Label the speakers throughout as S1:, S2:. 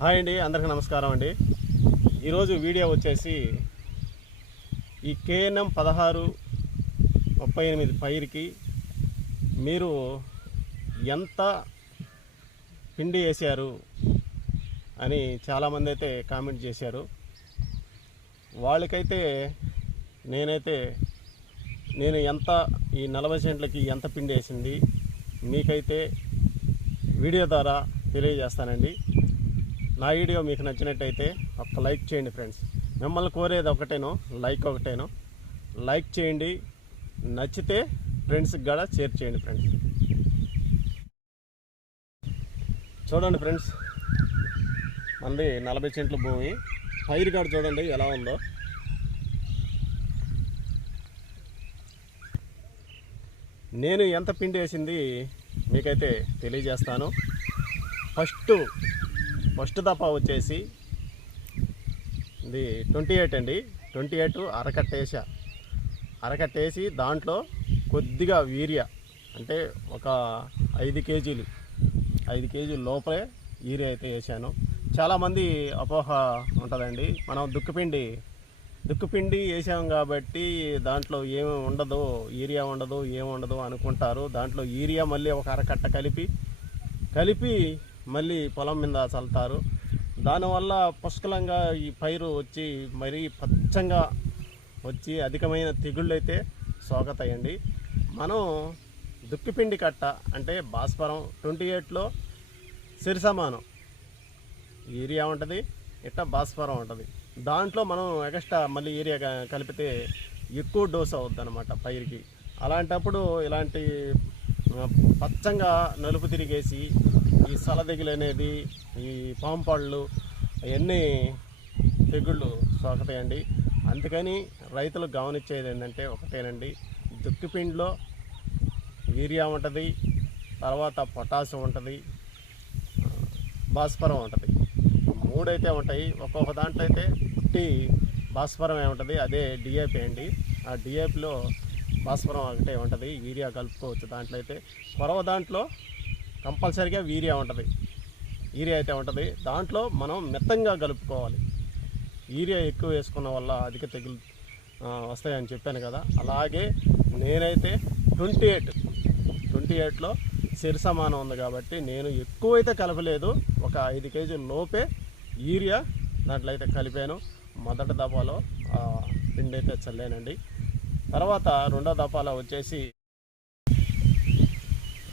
S1: Hi అండి అందరికీ నమస్కారం అండి. ఈరోజు వీడియో వచ్చేసి ఈ కేఎన్ఎం పదహారు ముప్పై ఎనిమిది పైరుకి మీరు ఎంత పిండి వేసారు అని చాలామంది అయితే కామెంట్ చేశారు. వాళ్ళకైతే నేనైతే నేను ఎంత ఈ నలభై సెంట్లకి ఎంత పిండి వేసింది మీకైతే వీడియో ద్వారా తెలియజేస్తానండి. నా వీడియో మీకు నచ్చినట్టయితే ఒక్క లైక్ చేయండి ఫ్రెండ్స్. మిమ్మల్ని కోరేది ఒకటేనో లైక్ ఒకటేనో లైక్ చేయండి. నచ్చితే ఫ్రెండ్స్కి కూడా షేర్ చేయండి ఫ్రెండ్స్. చూడండి ఫ్రెండ్స్ మంది నలభై సెంట్ల భూమి. పైరు కాడ చూడండి ఎలా ఉందో. నేను ఎంత పిండి వేసింది మీకైతే తెలియజేస్తాను. ఫస్ట్ ఫస్ట్ దఫా వచ్చేసి ఇది ట్వంటీ ఎయిట్ అండి. ట్వంటీ ఎయిట్ అరకట్టేస. అరకట్టేసి దాంట్లో కొద్దిగా వీర్య అంటే ఒక ఐదు కేజీలు ఐదు కేజీలు లోపలే యూరియా అయితే వేసాను. చాలామంది అపోహ ఉంటుందండి. మనం దుక్కుపిండి దుక్కుపిండి వేసాం కాబట్టి దాంట్లో ఏమి ఉండదు యూరియా ఉండదు ఏమి ఉండదు అనుకుంటారు. దాంట్లో యూరియా మళ్ళీ ఒక అరకట్ట కలిపి కలిపి మళ్ళీ పొలం మీద చల్లుతారు. దానివల్ల పుష్కలంగా ఈ పైరు వచ్చి మరీ పచ్చంగా వచ్చి అధికమైన తెగుళ్ళు అయితే సోకతాయండి. మనం దుక్కిపిండి కట్ట అంటే భాస్వరం ట్వంటీ ఎయిట్లో సిరిసమానం. ఏరియా ఉంటుంది ఇట్ట భాస్వరం ఉంటుంది. దాంట్లో మనం ఎక్స్ట్రా మళ్ళీ ఏరియా కలిపితే ఎక్కువ డోస్ అవుద్ది అనమాట పైరుకి. అలాంటప్పుడు ఇలాంటి పచ్చంగా నలుపు తిరిగేసి ఈ సలదిగులు అనేది ఈ పాంపాళ్ళు ఇవన్నీ తెగుళ్ళు సోకతాయండి. అందుకని రైతులు గమనించేది ఏంటంటే ఒకటేనండి దుక్కిపిండిలో యూరియా ఉంటుంది తర్వాత పొటాషియం ఉంటుంది భాస్వరం ఉంటుంది. మూడైతే ఉంటాయి ఒక్కొక్క దాంట్లో అయితే పుట్టి భాస్వరం ఏముంటుంది అదే డిఏపి అండి. ఆ డిఏపిలో భాస్వరం ఒకటే ఉంటుంది యూరియా కలుపుకోవచ్చు దాంట్లో అయితే. కొరవ దాంట్లో కంపల్సరీగా వీరియా ఉంటుంది. యూరియా అయితే ఉంటుంది. దాంట్లో మనం మెత్తంగా కలుపుకోవాలి. యూరియా ఎక్కువ వేసుకున్న వల్ల అధిక తెగులు వస్తాయని చెప్పాను కదా. అలాగే నేనైతే ట్వంటీ ఎయిట్ ట్వంటీ ఎయిట్లో సిరి సమానం ఉంది కాబట్టి నేను ఎక్కువైతే కలపలేదు. ఒక ఐదు కేజీల లోపే యూరియా దాంట్లో అయితే కలిపాను. మొదటి దఫాలో పిండి అయితే చల్లానండి. తర్వాత రెండో దఫాలో వచ్చేసి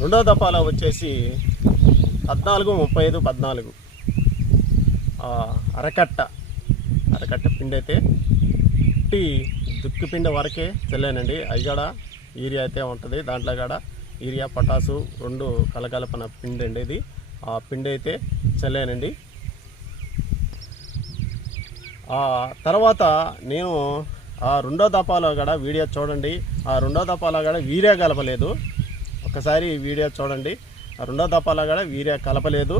S1: రెండో దఫాలో వచ్చేసి పద్నాలుగు ముప్పై ఐదు పద్నాలుగు అరకట్ట. అరకట్ట పిండి అయితే టీ దుక్కి పిండి వరకే చల్లానండి. అయ్యాడ కూడా యూరియా అయితే ఉంటుంది. దాంట్లో కూడా యూరియా పటాసు రెండు కలకలపన పిండి అండి ఇది. ఆ పిండి అయితే చల్లానండి తర్వాత నేను ఆ రెండో దఫాలో కూడా వీడియో చూడండి. ఆ రెండో దఫాలో కూడా వీడియో కలపలేదు. ఒకసారి ఈ వీడియో చూడండి. ఆ రెండో దఫాలో కూడా వీడియో కలపలేదు.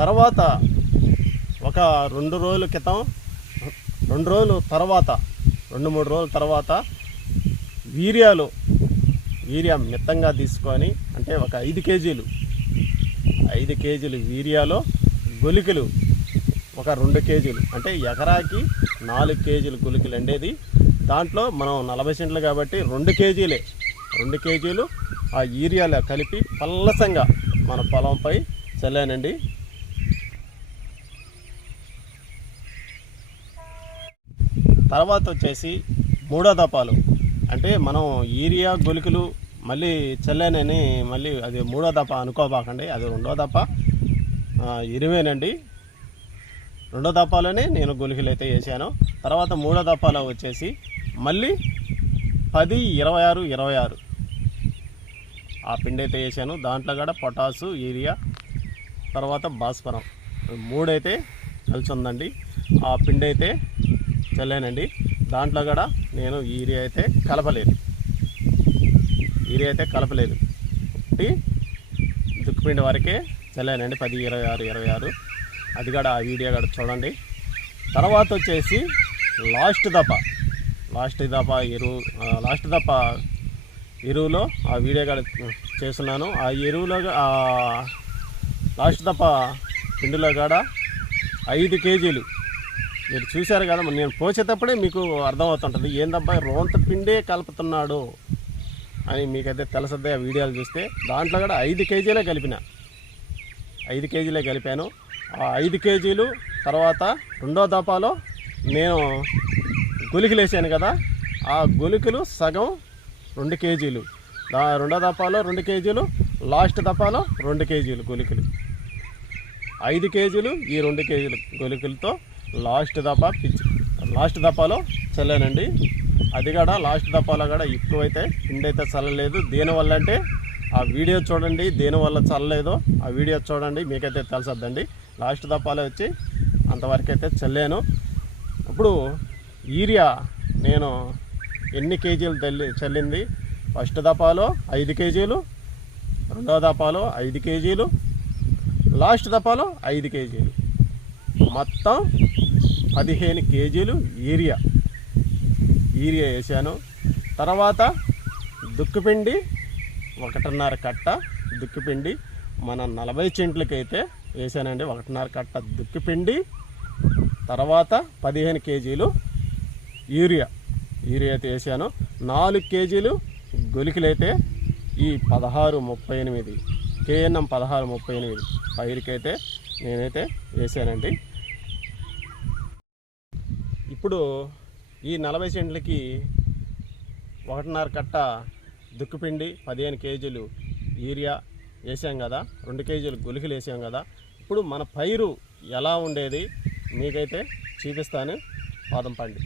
S1: తర్వాత ఒక రెండు రోజుల క్రితం రెండు రోజులు తర్వాత రెండు మూడు రోజుల తర్వాత వీర్యాలు వీర్యా మిత్తంగా తీసుకొని అంటే ఒక ఐదు కేజీలు ఐదు కేజీలు వీర్యాలో గొలికలు ఒక రెండు కేజీలు అంటే ఎకరాకి నాలుగు కేజీలు గులికలు అండేది. దాంట్లో మనం నలభై సెంట్లు కాబట్టి రెండు కేజీలే రెండు కేజీలు ఆ యూరియాలో కలిపి పల్లసంగా మన పొలంపై చల్లానండి. తర్వాత వచ్చేసి మూడో దపాలు అంటే మనం యూరియా గొలుకులు మళ్ళీ చల్లానని మళ్ళీ అది మూడో దప అనుకోబాకండి. అది రెండో దప ఇరవేనండి. రెండో దపాలోనే నేను గొలికలు అయితే వేసాను. తర్వాత మూడో దపాలో వచ్చేసి మళ్ళీ పది ఇరవై ఆరు ఇరవై ఆరు. ఆ పిండి అయితే వేసాను. దాంట్లో కూడా పొటాసు యూరియా తర్వాత భాస్వరం. మూడైతే కలిసి ఉందండి ఆ పిండి అయితే చల్లానండి. దాంట్లో కూడా నేను యూరియా అయితే కలపలేదు. యూరియా అయితే కలపలేదు. ఒకటి దుక్కుపిండి వరకే చల్లానండి. పది ఇరవై ఆరు ఇరవై ఆరు. అది కూడా ఆ వీడియో కూడా చూడండి. తర్వాత వచ్చేసి లాస్ట్ దప లాస్ట్ దఫ ఎరువు లాస్ట్ దఫ ఎరువులో ఆ వీడియో కూడా చేస్తున్నాను. ఆ ఎరువులో లాస్ట్ తప్ప పిండిలో కూడా ఐదు కేజీలు. మీరు చూశారు కదా నేను పోసేటప్పుడే మీకు అర్థమవుతుంటుంది. ఏందబ్బా రోంత పిండే కలుపుతున్నాడు అని మీకైతే తెలుసద్దే ఆ వీడియోలు చూస్తే. దాంట్లో కూడా ఐదు కేజీలే కలిపిన. ఐదు కేజీలే కలిపాను. ఆ ఐదు కేజీలు తర్వాత రెండో దపాలో నేను గొలికలు వేసాను కదా. ఆ గొలికలు సగం రెండు కేజీలు. దా రెండో దపాలో రెండు కేజీలు లాస్ట్ దపాలో రెండు కేజీలు గులికలు. ఐదు కేజీలు ఈ రెండు కేజీలు గొలికలతో లాస్ట్ దప పిచ్చి లాస్ట్ దపాలో చల్లానండి. అది కూడా లాస్ట్ దపాలో కూడా ఎక్కువైతే పిండి అయితే చల్లలేదు. దేనివల్ల అంటే ఆ వీడియో చూడండి దేనివల్ల చల్లలేదో ఆ వీడియో చూడండి మీకైతే తెలుసద్దండి. లాస్ట్ దపాలో వచ్చి అంతవరకు అయితే చల్లాను. ఇప్పుడు యూరియా నేను ఎన్ని కేజీలు తల్లి చల్లింది? ఫస్ట్ దపాలో ఐదు కేజీలు రెండో దపాలో ఐదు కేజీలు లాస్ట్ దపాలో ఐదు కేజీలు. మొత్తం పదిహేను కేజీలు యూరియా. యూరియా వేసాను. తర్వాత దుక్కుపిండి ఒకటిన్నర కట్ట దుక్కిపిండి మన నలభై చెంట్లకైతే వేసానండి ఒకటిన్నర కట్ట దుక్కిపిండి. తర్వాత పదిహేను కేజీలు యూరియా. యూరియా అయితే వేసాను. నాలుగు కేజీలు గొలికలైతే ఈ పదహారు ముప్పై ఎనిమిది కేఎన్ఎం పదహారు ముప్పై ఎనిమిది పైరుకైతే నేనైతే వేసానండి. ఇప్పుడు ఈ నలభై సెంట్లకి ఒకటిన్నర కట్ట దుక్కుపిండి పదిహేను కేజీలు యూరియా వేసాం కదా రెండు కేజీలు గులికలు వేసాం కదా. ఇప్పుడు మన పైరు ఎలా ఉండేది మీకైతే చూపిస్తాను. పాదం పండి.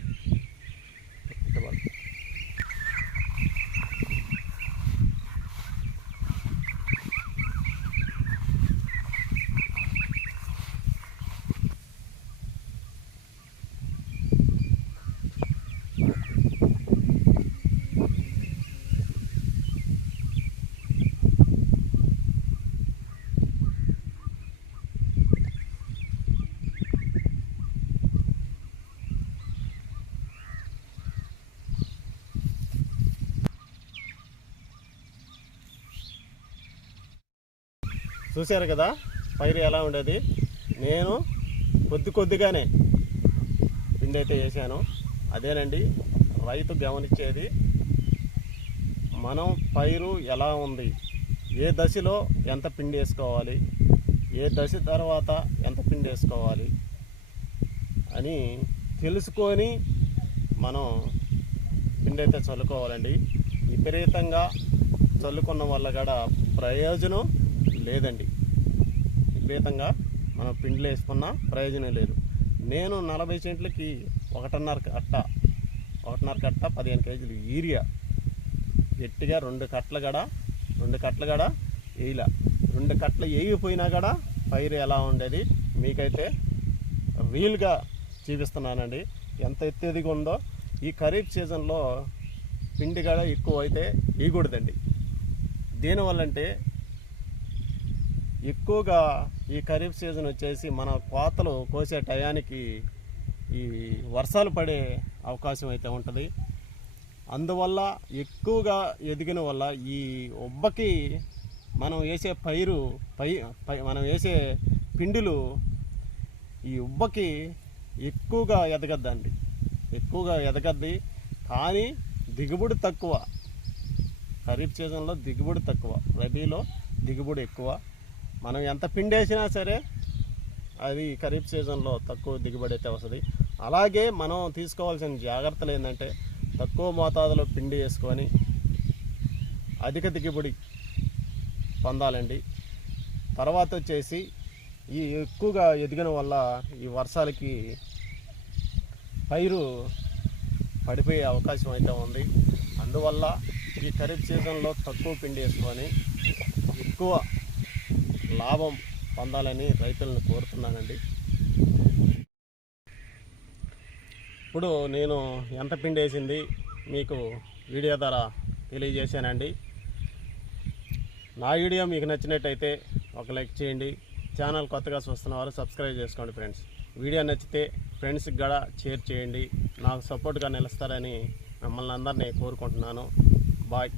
S1: পারবো చూశారు కదా? పైరు ఎలా ఉండేది? నేను కొద్ది కొద్దిగానే పిండి అయితే వేసాను. అదేనండి రైతు గమనించేది మనం పైరు ఎలా ఉంది? ఏ దశలో ఎంత పిండి వేసుకోవాలి? ఏ దశ తర్వాత ఎంత పిండి వేసుకోవాలి? అని తెలుసుకొని మనం పిండి అయితే చల్లుకోవాలండి. విపరీతంగా చల్లుకున్న వల్ల కూడా ప్రయోజనం లేదండి. విపరీతంగా మనం పిండిలు వేసుకున్నా ప్రయోజనం లేదు. నేను నలభై సెంట్లకి ఒకటిన్నర కట్ట ఒకటిన్నర కట్ట పదిహేను కేజీలు యూరియా గట్టిగా రెండు కట్టలు గడ రెండు కట్టలు గడ వేయల రెండు కట్టలు వేయిపోయినా కూడా పైరు ఎలా ఉండేది మీకైతే వీలుగా చూపిస్తున్నానండి. ఎంత ఎత్తేదిగా ఉందో ఈ ఖరీఫ్ సీజన్లో పిండి గడ ఎక్కువ అయితే వేయకూడదండి దేనివల్లంటే ఎక్కువగా ఈ ఖరీఫ్ సీజన్ వచ్చేసి మన కోతలు కోసే టయానికి ఈ వర్షాలు పడే అవకాశం అయితే ఉంటుంది. అందువల్ల ఎక్కువగా ఎదిగిన వల్ల ఈ ఉబ్బకి మనం వేసే పైరు పై పై మనం వేసే పిండిలు ఈ ఉబ్బకి ఎక్కువగా ఎదగద్దండి. ఎక్కువగా ఎదగద్ది. కానీ దిగుబడి తక్కువ. ఖరీఫ్ సీజన్లో దిగుబడి తక్కువ. రబీలో దిగుబడి ఎక్కువ. మనం ఎంత పిండేసినా సరే అది ఖరీఫ్ సీజన్లో తక్కువ దిగుబడి అయితే వస్తుంది. అలాగే మనం తీసుకోవాల్సిన జాగ్రత్తలు ఏంటంటే తక్కువ మోతాదులో పిండి వేసుకొని అధిక దిగుబడి పొందాలండి. తర్వాత వచ్చేసి ఈ ఎక్కువగా ఎదిగిన వల్ల ఈ వర్షాలకి పైరు పడిపోయే అవకాశం అయితే ఉంది. అందువల్ల ఈ ఖరీఫ్ సీజన్లో తక్కువ పిండి వేసుకొని ఎక్కువ లాభం పొందాలని రైతులను కోరుతున్నానండి. ఇప్పుడు నేను ఎంత పిండి వేసింది మీకు వీడియో ద్వారా తెలియజేశానండి. నా వీడియో మీకు నచ్చినట్టయితే ఒక లైక్ చేయండి. ఛానల్ కొత్తగా చూస్తున్న వారు సబ్స్క్రైబ్ చేసుకోండి ఫ్రెండ్స్. వీడియో నచ్చితే ఫ్రెండ్స్కి కూడా షేర్ చేయండి. నాకు సపోర్ట్గా నిలుస్తారని మిమ్మల్ని అందరినీ కోరుకుంటున్నాను. బాయ్.